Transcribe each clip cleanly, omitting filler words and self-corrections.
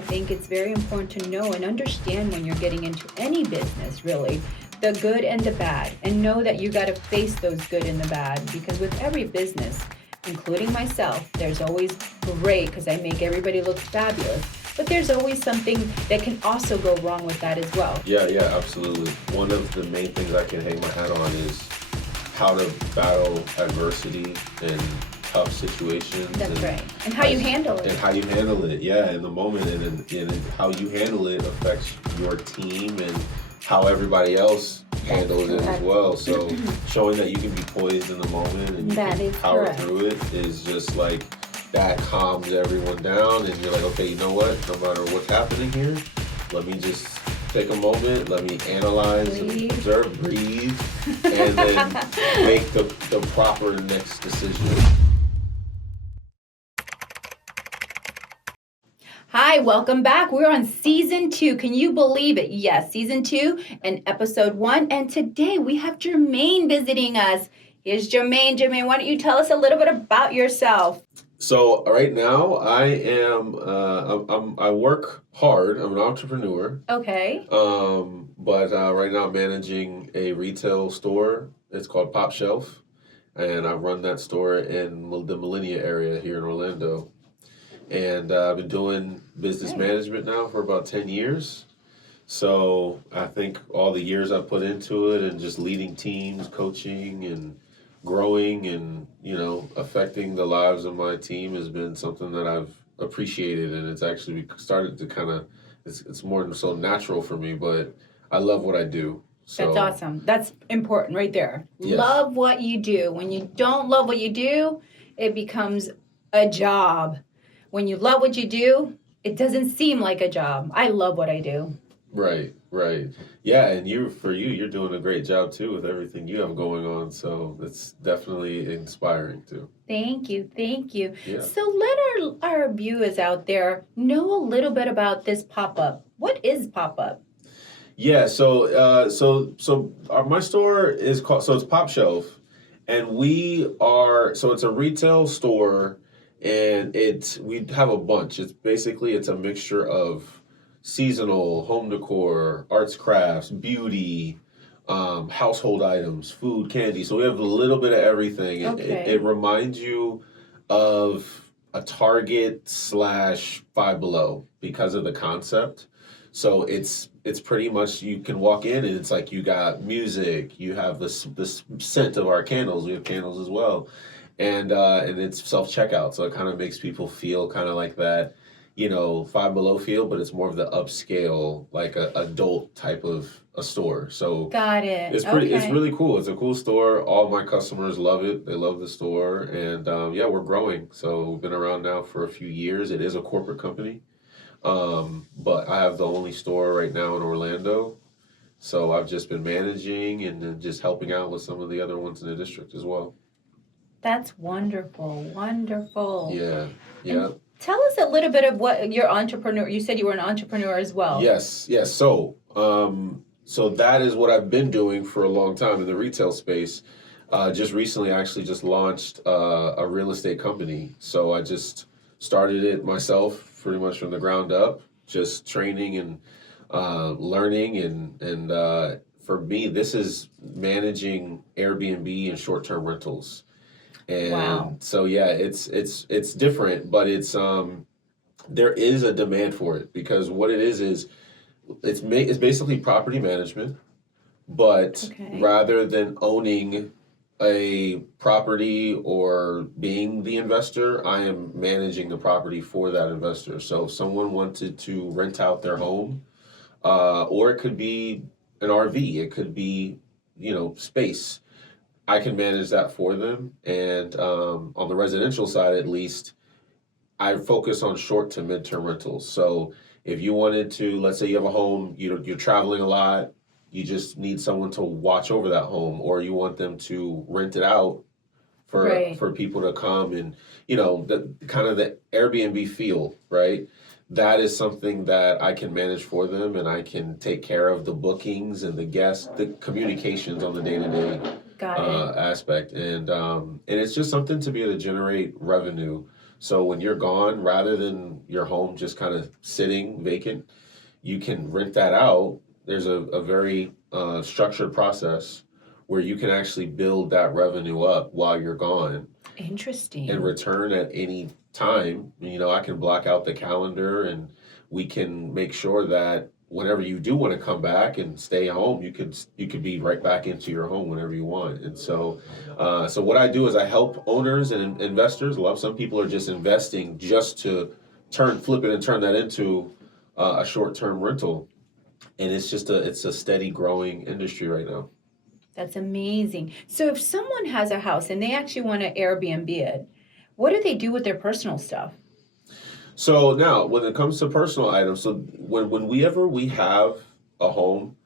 I think it's very important to know and understand when you're getting into any business, really, the good and the bad, and know that you got to face those good and the bad, because with every business, including myself, there's always great because I make everybody look fabulous, but there's always something that can also go wrong with that as well. Yeah, absolutely. One of the main things I can hang my hat on is how to battle adversity and tough situations. That's right. And how you handle it. And how you handle it, in the moment. And how you handle it affects your team and how everybody else handles it as well. So showing that you can be poised in the moment and you can power through it is just like, that calms everyone down, and you're like, okay, you know what? No matter what's happening here, let me just take a moment, let me analyze, observe, breathe, and then make the proper next decision. Hi, welcome back. We're on season 2. Can you believe it? Yes, season 2 and episode 1. And today we have Jermaine visiting us. Here's Jermaine. Jermaine, why don't you tell us a little bit about yourself? So right now I am, I work hard. I'm an entrepreneur. Okay. But right now I'm managing a retail store. It's called Pop Shelf, and I run that store in the Millennia area here in Orlando. And I've been doing business management now for about 10 years. So I think all the years I put into it and just leading teams, coaching and growing and, affecting the lives of my team has been something that I've appreciated. And it's actually started to it's more so natural for me, but I love what I do. So, that's awesome. That's important right there. Yes. Love what you do. When you don't love what you do, it becomes a job. When you love what you do, it doesn't seem like a job. I love what I do. Right. Yeah, and you're doing a great job too with everything you have going on. So it's definitely inspiring too. Thank you. Yeah. So let our viewers out there know a little bit about this pop-up. What is pop-up? Yeah, so my store is called, so it's Pop Shelf, and it's a retail store, and we have a bunch. It's a mixture of seasonal, home decor, arts, crafts, beauty, household items, food, candy. So we have a little bit of everything. Okay. It reminds you of a Target / Five Below because of the concept. So it's pretty much, you can walk in and it's like you got music, you have this scent of our candles. We have candles as well. And it's self-checkout. So it kind of makes people feel kind of like that, Five Below feel, but it's more of the upscale, like a adult type of a store. So got it. It's really cool. It's a cool store. All my customers love it. They love the store, and we're growing. So we've been around now for a few years. It is a corporate company, but I have the only store right now in Orlando. So I've just been managing and then just helping out with some of the other ones in the district as well. That's wonderful. Yeah. And tell us a little bit of what your entrepreneur. You said you were an entrepreneur as well. Yes. So that is what I've been doing for a long time in the retail space. Just recently, I actually just launched a real estate company. So I just started it myself, pretty much from the ground up, just training and learning. And for me, this is managing Airbnb and short-term rentals. And wow. So it's different, but there is a demand for it, because what it is it's basically property management, but rather than owning a property or being the investor, I am managing the property for that investor. So if someone wanted to rent out their home, or it could be an RV, it could be, space, I can manage that for them. And on the residential side, at least, I focus on short to midterm rentals. So if you wanted to, let's say you have a home, you're traveling a lot, you just need someone to watch over that home, or you want them to rent it out for people to come and, the kind of the Airbnb feel, right? That is something that I can manage for them, and I can take care of the bookings and the guests, the communications on the day-to-day aspect. And it's just something to be able to generate revenue. So when you're gone, rather than your home just kind of sitting vacant, you can rent that out. There's a very structured process where you can actually build that revenue up while you're gone Interesting. and return at any time. I can block out the calendar, and we can make sure that whenever you do want to come back and stay home, you could be right back into your home whenever you want. And so what I do is I help owners and investors. Some people are just investing just to flip it and turn that into a short-term rental, and it's a steady growing industry right now. That's amazing. So if someone has a house and they actually want to Airbnb it, what do they do with their personal stuff? So now, when it comes to personal items, so when we have a home,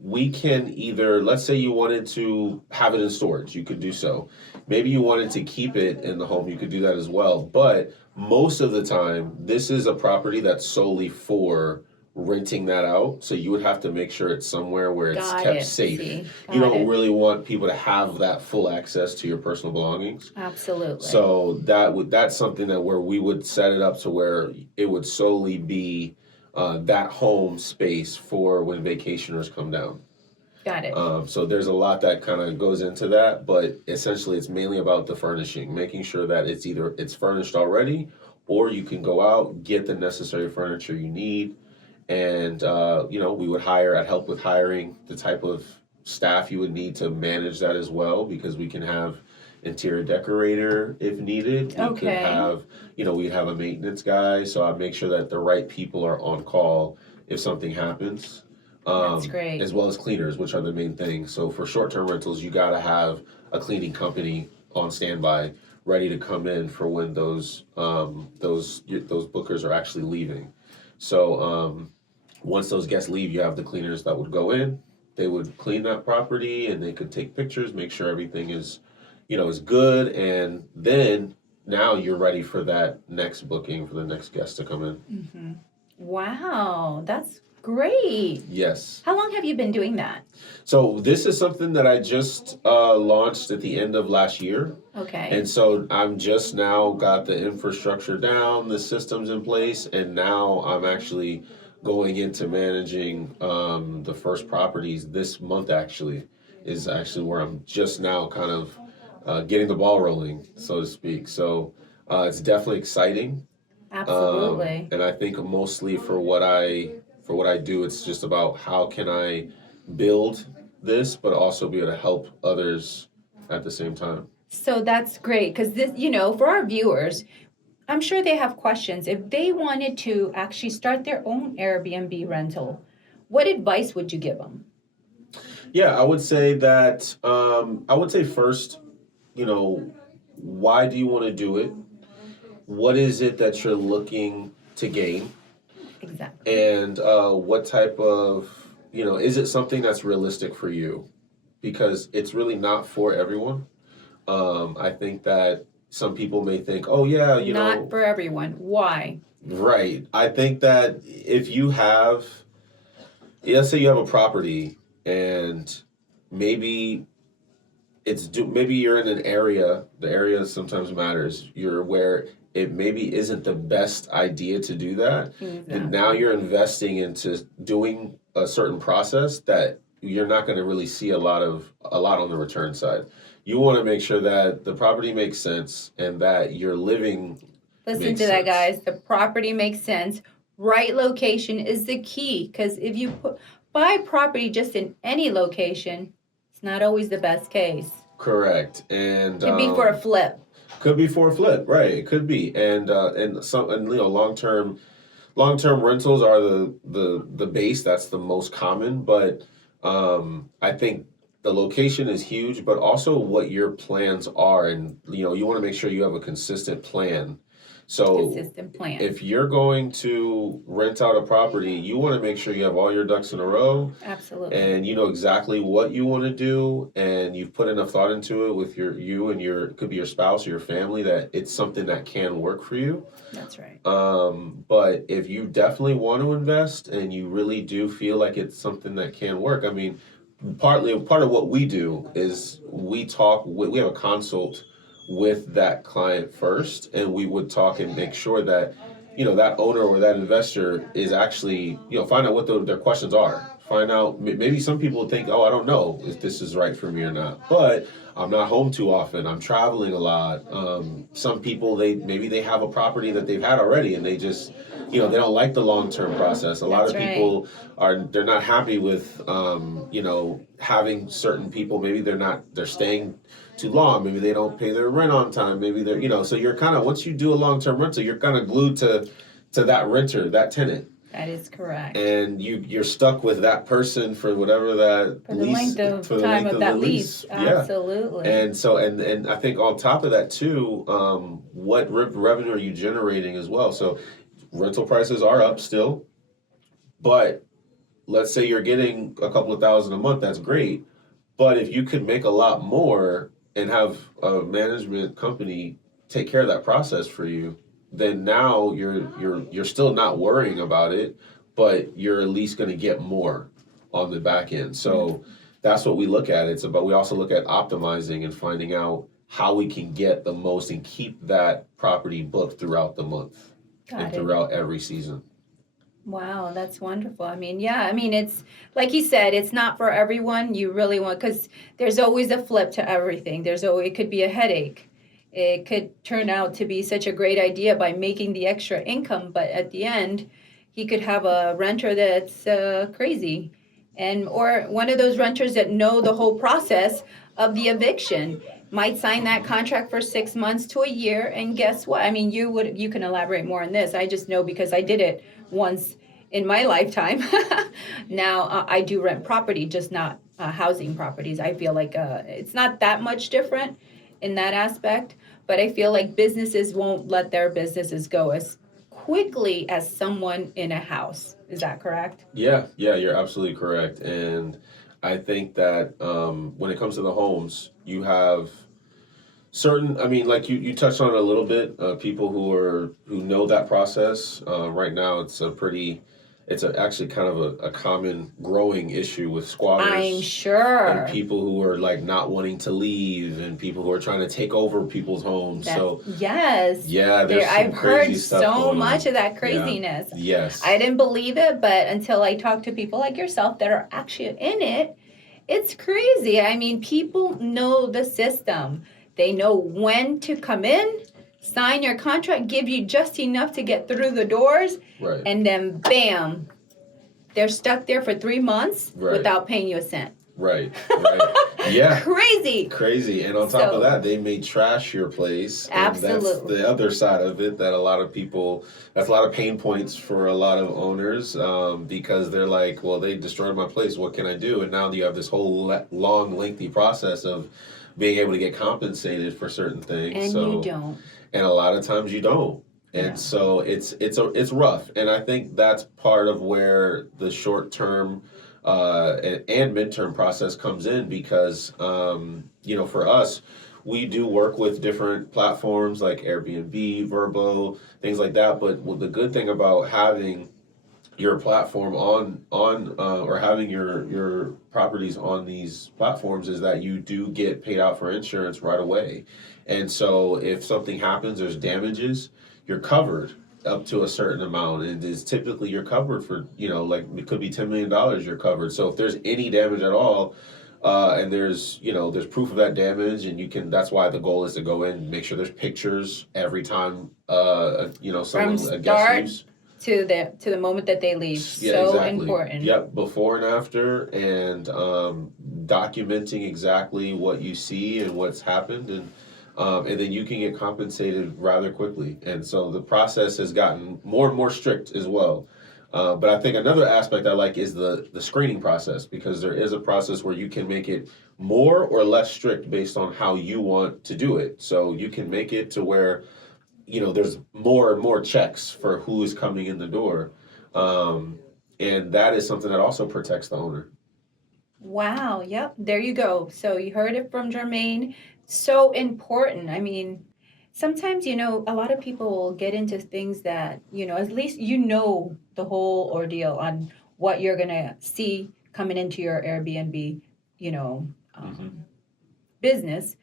we can either, let's say you wanted to have it in storage, you could do so. Maybe you wanted to keep it in the home, you could do that as well. But most of the time, this is a property that's solely for renting that out. So you would have to make sure it's somewhere where it's kept safe. You don't really want people to have that full access to your personal belongings. Absolutely. So that's something where we would set it up to where it would solely be that home space for when vacationers come down. Got it. So there's a lot that kind of goes into that, but essentially it's mainly about the furnishing, making sure that it's furnished already, or you can go out, get the necessary furniture you need. And, we would I'd help with hiring the type of staff you would need to manage that as well, because we can have interior decorator if needed. We could have, we'd have a maintenance guy. So I'd make sure that the right people are on call if something happens. That's great. As well as cleaners, which are the main things. So for short-term rentals, you got to have a cleaning company on standby, ready to come in for when those bookers are actually leaving. So once those guests leave, you have the cleaners that would go in. They would clean that property, and they could take pictures, make sure everything is good, and then now you're ready for that next booking for the next guest to come in. Mm-hmm. Wow, that's great. Yes. How long have you been doing that? So this is something that I just launched at the end of last year. Okay. And so I'm just now got the infrastructure down, the systems in place, and now I'm actually going into managing the first properties this month. Is where I'm just now kind of getting the ball rolling, so to speak. So it's definitely exciting. Absolutely. And I think mostly for what I do, it's just about how can I build this, but also be able to help others at the same time. So that's great, because this, for our viewers, I'm sure they have questions. If they wanted to actually start their own Airbnb rental, what advice would you give them? Yeah, I would say that, first, why do you want to do it? What is it that you're looking to gain? Exactly. And what type of, is it something that's realistic for you? Because it's really not for everyone. I think that some people may think, oh yeah, Not for everyone. Why? Right. I think that if you have, let's say you have a property, and maybe maybe you're in an area, the area sometimes matters, you're where it maybe isn't the best idea to do that. Exactly. And now you're investing into doing a certain process that you're not going to really see a lot on the return side. You want to make sure that the property makes sense and that you're living. Listen to that, guys. The property makes sense. Right location is the key, because if you buy property just in any location, it's not always the best case. Correct. And Could be for a flip. Could be for a flip, right? It could be, and long term rentals are the base. That's the most common, but I think the location is huge, but also what your plans are, and you want to make sure you have a consistent plan. So if you're going to rent out a property, you want to make sure you have all your ducks in a row. Absolutely. And you know exactly what you want to do, and you've put enough thought into it with it could be your spouse or your family, that it's something that can work for you. That's right. But if you definitely want to invest and you really do feel like it's something that can work, I mean, part of what we do is we have a consult with that client first, and we would talk and make sure that, that owner or that investor is actually, find out what their questions are. Find out, maybe some people think, oh, I don't know if this is right for me or not, but I'm not home too often. I'm traveling a lot. Some people, maybe they have a property that they've had already, and they just, they don't like the long-term process. A lot of people they're not happy with, having certain people. Maybe they're staying too long. Maybe they don't pay their rent on time. Maybe they're, so you're kind of, once you do a long-term rental, you're kind of glued to that renter, that tenant. That is correct. And you're stuck with that person for whatever that for the length of time of that lease. Absolutely. And so, and I think on top of that too, what revenue are you generating as well? So rental prices are up still, but let's say you're getting a couple of $1,000 a month, that's great. But if you could make a lot more and have a management company take care of that process for you, then now you're still not worrying about it, but you're at least going to get more on the back end. So that's what we look at. We also look at optimizing and finding out how we can get the most and keep that property booked throughout the month throughout every season. Wow, that's wonderful. I mean, it's like you said, it's not for everyone. You really want, because there's always a flip to everything. It could be a headache. It could turn out to be such a great idea by making the extra income, but at the end, he could have a renter that's crazy, or one of those renters that know the whole process of the eviction might sign that contract for 6 months to a year, and guess what? I mean, you can elaborate more on this. I just know because I did it once in my lifetime. Now I do rent property, just not housing properties. I feel like it's not that much different in that aspect, but I feel like businesses won't let their businesses go as quickly as someone in a house. Is that correct? Yeah, you're absolutely correct. And I think that when it comes to the homes, you have certain, I mean, like you touched on it a little bit, people who know that process. Right now, it's actually kind of a common growing issue with squatters. I'm sure. And people who are like not wanting to leave, and people who are trying to take over people's homes. Yes. Yeah, I've heard so much of that craziness. Yeah. Yes. I didn't believe it, but until I talked to people like yourself that are actually in it, it's crazy. I mean, people know the system. They know when to come in, sign your contract, give you just enough to get through the doors, right, and then bam, they're stuck there for 3 months without paying you a cent. Right. Yeah. Crazy. And on top of that, they may trash your place. Absolutely. And that's the other side of it, that that's a lot of pain points for a lot of owners, because they're like, well, they destroyed my place. What can I do? And now you have this whole long, lengthy process of being able to get compensated for certain things. And you don't. And a lot of times you don't. And so it's rough. And I think that's part of where the short term and midterm process comes in, because for us, we do work with different platforms like Airbnb, Vrbo, things like that. But the good thing about having your platform on or having your properties on these platforms is that you do get paid out for insurance right away. And so if something happens, there's damages, you're covered up to a certain amount, and it's typically you're covered for, like it could be $10 million you're covered. So if there's any damage at all, and there's proof of that damage, and that's why the goal is to go in and make sure there's pictures every time someone, a guest leaves. To the moment that they leave. Yeah, so exactly. Important. Yep, before and after, and documenting exactly what you see and what's happened, and then you can get compensated rather quickly. And so the process has gotten more and more strict as well. But I think another aspect I like is the screening process, because there is a process where you can make it more or less strict based on how you want to do it. So you can make it to where there's more and more checks for who is coming in the door. And that is something that also protects the owner. Wow. Yep. There you go. So you heard it from Jermaine. So important. I mean, sometimes, a lot of people will get into things that, at least the whole ordeal on what you're going to see coming into your Airbnb, business.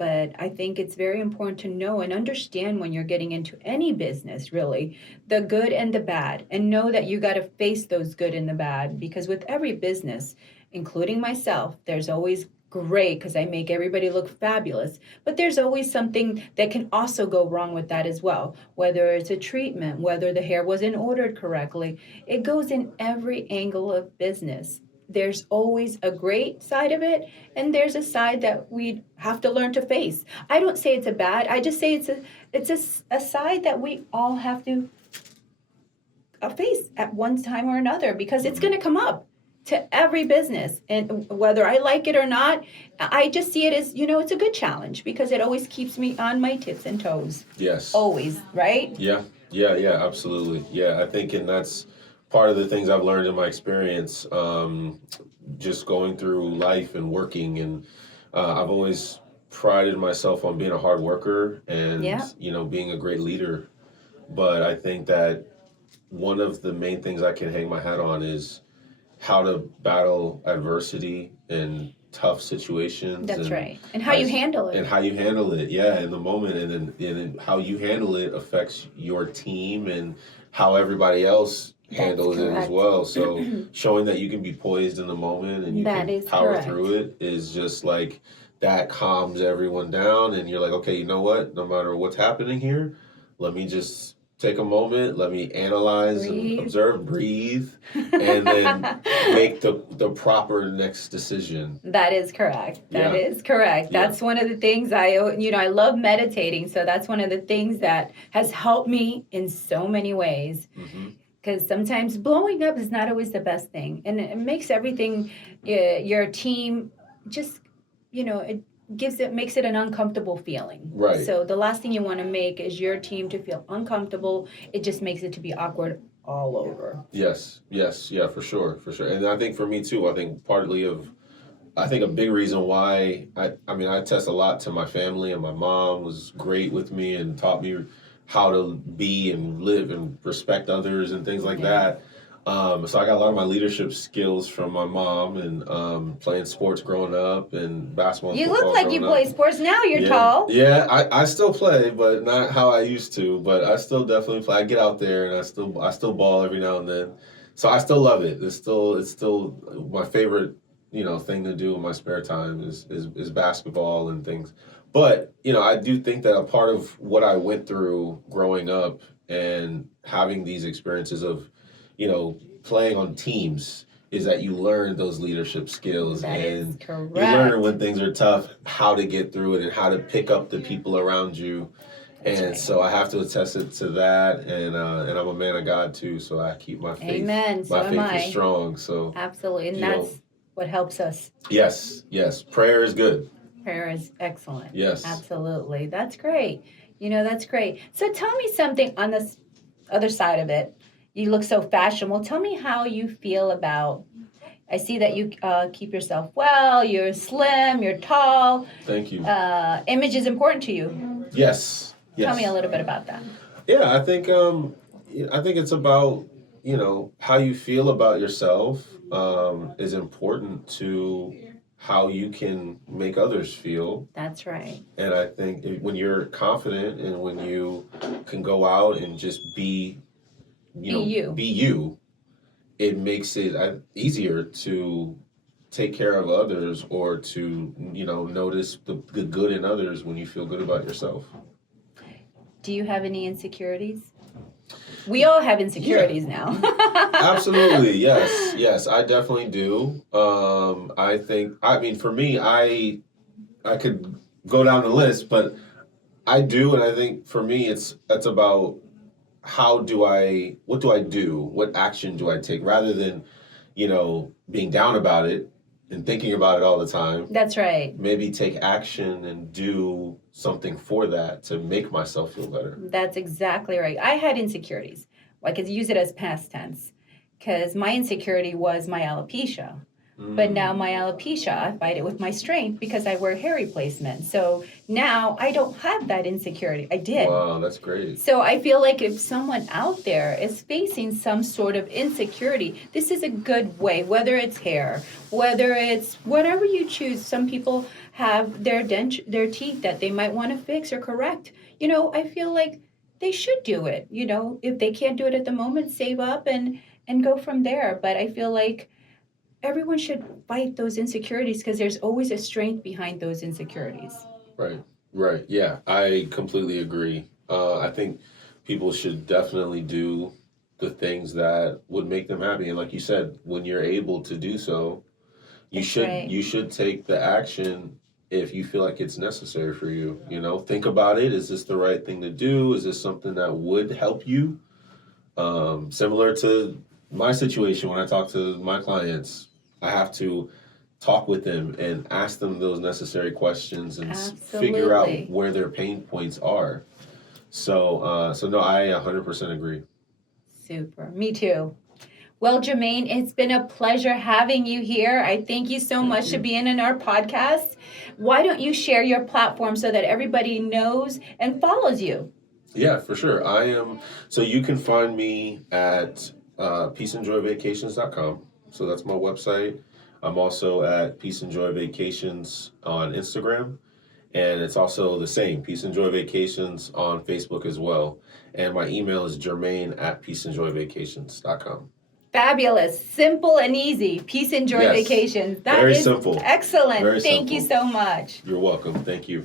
but I think it's very important to know and understand when you're getting into any business, really, the good and the bad, and know that you got to face those good and the bad, because with every business, including myself, there's always great because I make everybody look fabulous, but there's always something that can also go wrong with that as well, whether it's a treatment, whether the hair wasn't ordered correctly. It goes in every angle of business. There's always a great side of it, and there's a side that we have to learn to face. I don't say it's a bad, I just say it's a side that we all have to face at one time or another, because it's going to come up to every business, and whether I like it or not, I just see it as, it's a good challenge, because it always keeps me on my tips and toes. Yes. Always, right? Yeah, absolutely. Yeah, I think, and that's part of the things I've learned in my experience, just going through life and working, and I've always prided myself on being a hard worker and being a great leader. But I think that one of the main things I can hang my hat on is how to battle adversity and tough situations. That's right. And how you handle it. And how you handle it, in the moment. And then how you handle it affects your team and how everybody else handles it as well. So showing that you can be poised in the moment and you can power through it is just like, that calms everyone down. And you're like, okay, you know what? No matter what's happening here, let me just take a moment, let me analyze and observe, breathe, and then make the proper next decision. That is correct. That is correct. That's one of the things I love meditating. So that's one of the things that has helped me in so many ways. Because sometimes blowing up is not always the best thing. And it makes everything, your team, just, it makes it an uncomfortable feeling. Right. So the last thing you want to make is your team to feel uncomfortable. It just makes it to be awkward all over. Yes, yeah, for sure. And I think for me too, I think a big reason why, I attest a lot to my family, and my mom was great with me and taught me how to be and live and respect others and things like that. So I got a lot of my leadership skills from my mom, and playing sports growing up, and basketball and You football look like you play sports now. You're tall. Yeah, I still play, but not how I used to. But I still definitely play. I get out there and I still ball every now and then. So I still love it. It's still my favorite, thing to do in my spare time is basketball and things. But, I do think that a part of what I went through growing up and having these experiences of, playing on teams is that you learn those leadership skills. That and is correct. You learn when things are tough, how to get through it and how to pick up the people around you. And so I have to attest it to that, and I'm a man of God too, so I keep my faith. Amen. My faith is strong. So absolutely, and that's what helps us. Yes. Prayer is good. Prayer is excellent. Yes. Absolutely. That's great. That's great. So tell me something on this other side of it. You look so fashionable. Tell me how you feel about, I see that you keep yourself well, you're slim, you're tall. Thank you. Image is important to you. Yes. Tell me a little bit about that. Yeah, I think it's about, how you feel about yourself is important to how you can make others feel. That's right. And I think when you're confident and when you can go out and just be you, it makes it easier to take care of others or to, notice the good in others when you feel good about yourself. Do you have any insecurities? We all have insecurities now. Absolutely, yes, I definitely do. I think, for me, I could go down the list, but I do, and I think for me, it's about what do I do? What action do I take? Rather than, being down about it and thinking about it all the time. That's right. Maybe take action and do something for that to make myself feel better. That's exactly right. I had insecurities. I could use it as past tense, because my insecurity was my alopecia. But now my alopecia, I fight it with my strength because I wear hair replacement. So now I don't have that insecurity. I did. Wow, that's great. So I feel like if someone out there is facing some sort of insecurity, this is a good way, whether it's hair, whether it's whatever you choose. Some people have their teeth that they might want to fix or correct. I feel like they should do it. If they can't do it at the moment, save up and go from there. But I feel like everyone should fight those insecurities because there's always a strength behind those insecurities. Right. Yeah, I completely agree. I think people should definitely do the things that would make them happy. And like you said, when you're able to do so, you should take the action if you feel like it's necessary for you. Think about it. Is this the right thing to do? Is this something that would help you? Similar to my situation when I talk to my clients, I have to talk with them and ask them those necessary questions and figure out where their pain points are. So no, I 100% agree. Super. Me too. Well, Jermaine, it's been a pleasure having you here. I thank you so much for being in our podcast. Why don't you share your platform so that everybody knows and follows you? Yeah, for sure. So you can find me at peaceandjoyvacations.com. So that's my website. I'm also at Peace and Joy Vacations on Instagram. And it's also the same, Peace and Joy Vacations on Facebook as well. And my email is Jermaine at peaceandjoyvacations.com. Fabulous. Simple and easy. Peace and Joy Vacations. That is simple. Excellent. Thank you so much. You're welcome. Thank you.